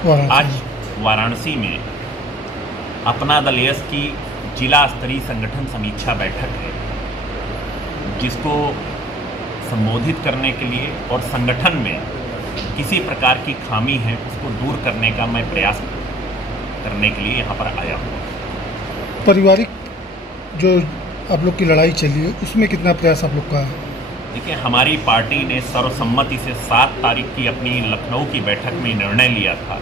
आज वाराणसी में अपना दल यस की जिला स्तरीय संगठन समीक्षा बैठक है, जिसको संबोधित करने के लिए और संगठन में किसी प्रकार की खामी है उसको दूर करने का मैं प्रयास करने के लिए यहाँ पर आया हूँ। पारिवारिक जो आप लोग की लड़ाई चली है उसमें कितना प्रयास आप लोग का है? देखिए, हमारी पार्टी ने सर्वसम्मति से 7 तारीख की अपनी लखनऊ की बैठक में निर्णय लिया था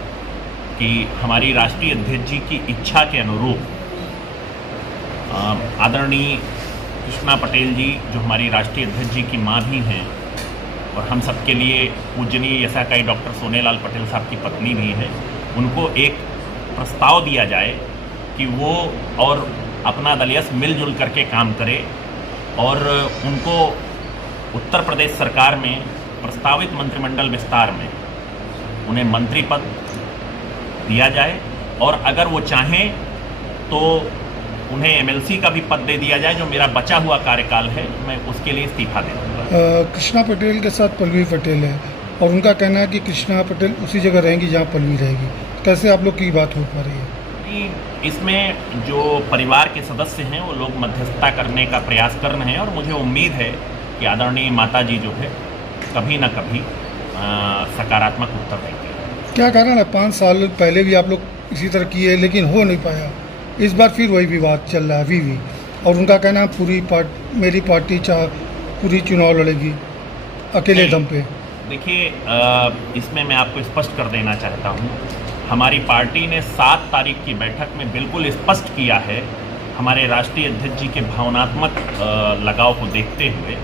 कि हमारी राष्ट्रीय अध्यक्ष जी की इच्छा के अनुरूप आदरणीय कृष्णा पटेल जी, जो हमारी राष्ट्रीय अध्यक्ष जी की मां भी हैं और हम सबके लिए पूजनीय यशाकाई डॉक्टर सोनेलाल पटेल साहब की पत्नी भी हैं, उनको एक प्रस्ताव दिया जाए कि वो और अपना दल यस मिलजुल करके काम करे और उनको उत्तर प्रदेश सरकार में प्रस्तावित मंत्रिमंडल विस्तार में उन्हें मंत्री पद दिया जाए और अगर वो चाहें तो उन्हें एमएलसी का भी पद दे दिया जाए। जो मेरा बचा हुआ कार्यकाल है मैं उसके लिए इस्तीफा दे दूँगा। कृष्णा पटेल के साथ पल्लवी पटेल है और उनका कहना है कि कृष्णा पटेल उसी जगह रहेंगी जहाँ पल्लवी रहेगी। कैसे आप लोग की बात हो पा रही है? इसमें जो परिवार के सदस्य हैं वो लोग मध्यस्थता करने का प्रयास कर रहे हैं और मुझे उम्मीद है कि आदरणीय माता जी जो है कभी न कभी सकारात्मक उत्तर देंगे। क्या कारण है? 5 साल पहले भी आप लोग इसी तरह किए लेकिन हो नहीं पाया, इस बार फिर वही विवाद चल रहा है अभी भी, और उनका कहना है मेरी पार्टी पूरी चुनाव लड़ेगी अकेले दम पे। देखिए, इसमें मैं आपको स्पष्ट कर देना चाहता हूँ, हमारी पार्टी ने 7 तारीख की बैठक में बिल्कुल स्पष्ट किया है, हमारे राष्ट्रीय अध्यक्ष जी के भावनात्मक लगाव को देखते हुए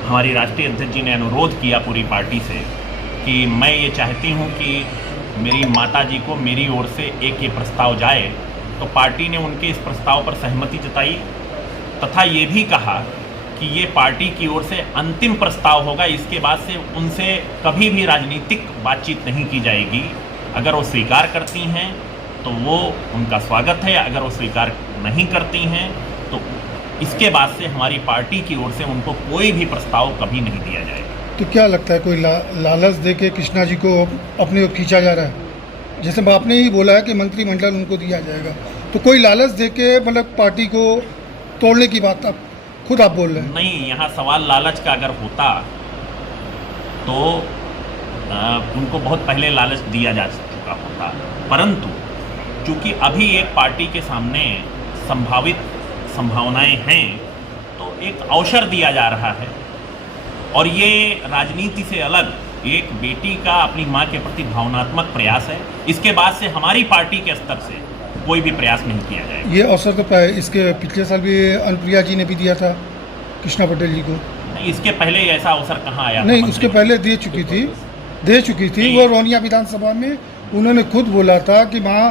हमारी राष्ट्रीय अध्यक्ष जी ने अनुरोध किया पूरी पार्टी से कि मैं ये चाहती हूँ कि मेरी माता जी को मेरी ओर से एक ये प्रस्ताव जाए। तो पार्टी ने उनके इस प्रस्ताव पर सहमति जताई तथा ये भी कहा कि ये पार्टी की ओर से अंतिम प्रस्ताव होगा, इसके बाद से उनसे कभी भी राजनीतिक बातचीत नहीं की जाएगी। अगर वो स्वीकार करती हैं तो वो उनका स्वागत है, अगर वो स्वीकार नहीं करती हैं तो इसके बाद से हमारी पार्टी की ओर से उनको कोई भी प्रस्ताव कभी नहीं दिया जाएगा। तो क्या लगता है, कोई लालच दे के कृष्णा जी को अपनी ओर खींचा जा रहा है? जैसे आपने ही बोला है कि मंत्रिमंडल उनको दिया जाएगा, तो कोई लालच दे के मतलब पार्टी को तोड़ने की बात आप खुद बोल रहे हैं? नहीं, यहाँ सवाल लालच का अगर होता तो उनको बहुत पहले लालच दिया जा चुका होता, परंतु चूँकि अभी एक पार्टी के सामने संभावित संभावनाएं हैं तो एक अवसर दिया जा रहा है और ये राजनीति से अलग एक बेटी का अपनी मां के प्रति भावनात्मक प्रयास है। इसके बाद से हमारी पार्टी के स्तर से कोई भी प्रयास नहीं किया जाएगा। ये अवसर तो इसके पिछले साल भी अनुप्रिया जी ने भी दिया था कृष्णा पटेल जी को। नहीं, इसके पहले ऐसा अवसर कहाँ आया? नहीं, उसके पहले दे चुकी थी वो रोनिया विधानसभा में। उन्होंने खुद बोला था कि माँ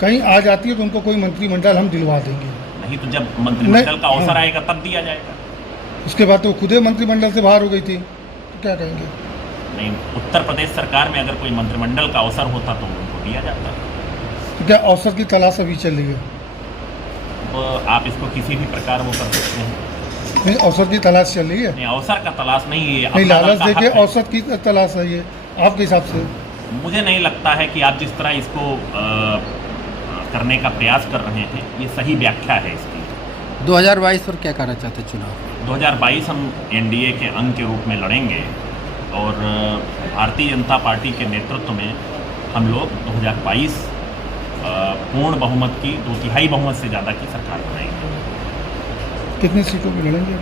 कहीं आ जाती है तो उनको कोई मंत्रिमंडल हम दिलवा देंगे। नहीं, तो जब मंत्रिमंडल का अवसर आएगा तब दिया जाएगा। उसके बाद तो खुद ही मंत्रिमंडल से बाहर हो गई थी, तो क्या कहेंगे? नहीं, उत्तर प्रदेश सरकार में अगर कोई मंत्रिमंडल का अवसर होता तो उनको दिया जाता। तो क्या अवसर की तलाश अभी चल रही है? तो आप इसको किसी भी प्रकार वो कर सकते हैं। नहीं, अवसर की तलाश चल रही है। नहीं, अवसर का तलाश नहीं है, नहीं, लालच देके अवसर की तलाश है ये आपके हिसाब से? मुझे नहीं लगता है कि आप जिस तरह इसको करने का प्रयास कर रहे हैं ये सही व्याख्या है इसकी। 2022 पर क्या करना चाहते चुनाव? 2022 हम एनडीए के अंग के रूप में लड़ेंगे और भारतीय जनता पार्टी के नेतृत्व में हम लोग 2022 पूर्ण बहुमत की 2/3 बहुमत से ज़्यादा की सरकार बनाएंगे। कितनी सीटों पर लड़ेंगे?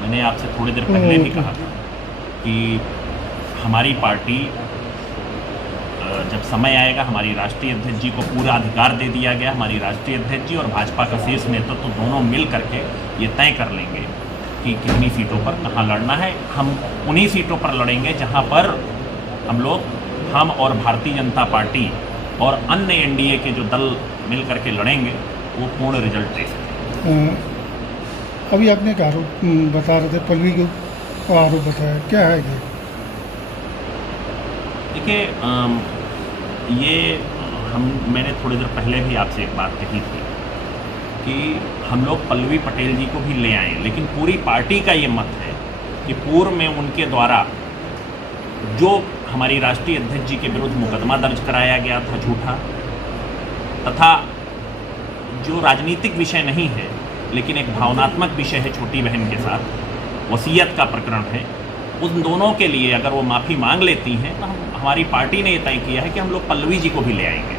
मैंने आपसे थोड़ी देर पहले भी कहा था कि हमारी पार्टी जब समय आएगा, हमारी राष्ट्रीय अध्यक्ष जी को पूरा अधिकार दे दिया गया, हमारी राष्ट्रीय अध्यक्ष जी और भाजपा का शीर्ष नेतृत्व दोनों मिल करके ये तय कर लेंगे कि कितनी सीटों पर कहाँ लड़ना है। हम उन्हीं सीटों पर लड़ेंगे जहाँ पर हम और भारतीय जनता पार्टी और अन्य एनडीए के जो दल मिल करके लड़ेंगे वो पूर्ण रिजल्ट दे सकें। अभी आपने एक आरोप बता रहे थे, पल्लवी को आरोप बताया, क्या है ये? देखिए, मैंने थोड़ी देर पहले भी आपसे एक बात कही थी कि हम लोग पल्लवी पटेल जी को भी ले आए, लेकिन पूरी पार्टी का ये मत है कि पूर्व में उनके द्वारा जो हमारी राष्ट्रीय अध्यक्ष जी के विरुद्ध मुकदमा दर्ज कराया गया था झूठा, तथा जो राजनीतिक विषय नहीं है लेकिन एक भावनात्मक विषय है छोटी बहन के साथ, वसीयत का प्रकरण है, उन दोनों के लिए अगर वो माफ़ी मांग लेती हैं तो हमारी पार्टी ने ये तय किया है कि हम लोग पल्लवी जी को भी ले आएंगे।